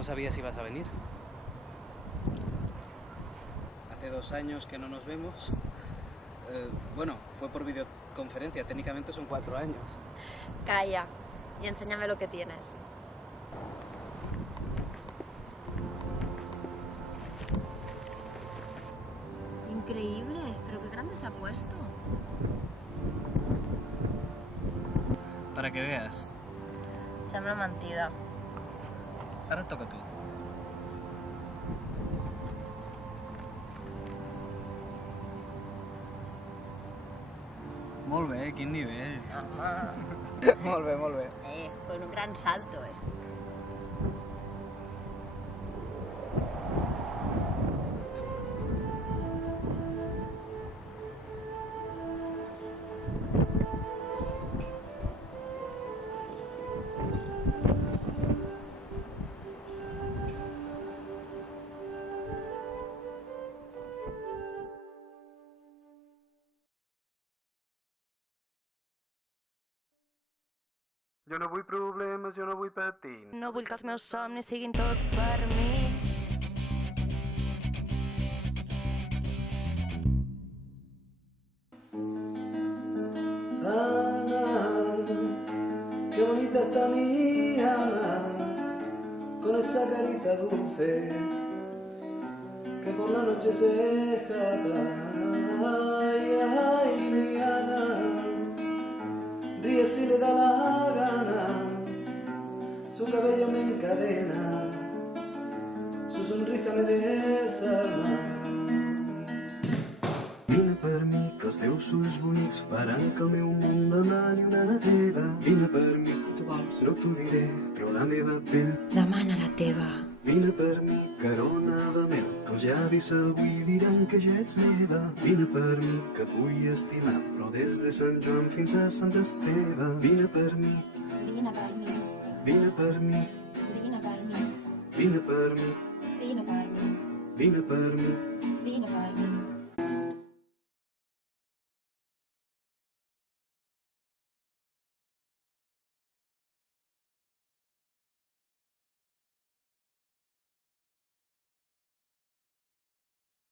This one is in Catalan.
No sabía si ibas a venir. Hace 2 años que no nos vemos. Bueno, fue por videoconferencia, técnicamente son 4 años. Calla y enséñame lo que tienes. Increíble, pero qué grande se ha puesto. Para que veas. Sembla mentida. Ara et toca a tu. Molt bé, quin nivell. Home. Molt bé, molt bé. Fue un gran salto esto. Jo no vull problemes, jo no vull patir. No vull que els meus somnis siguin tot per mi. Ana, qué bonita está mi Ana, con esa carita dulce que por la noche se escapa. Ay, ay, mi Ana, ríe si le da la gana, su cabello me encadena, su sonrisa me desarma. Vine per mi, que els teus ulls bonics faran que el meu món demani una teva. Vine per mi, si tu vols, no t'ho diré, però la meva pell Demana la teva. Vine per mi, carona de mel, que els llavis avui diran que ja ets meva. Vine per mi, que et vull estimar, però des de Sant Joan fins a Sant Esteve. Vine per mi, Vine per mi, vine per mi, vine per mi, vine per mi, vine per mi, vine per mi. vine per mi.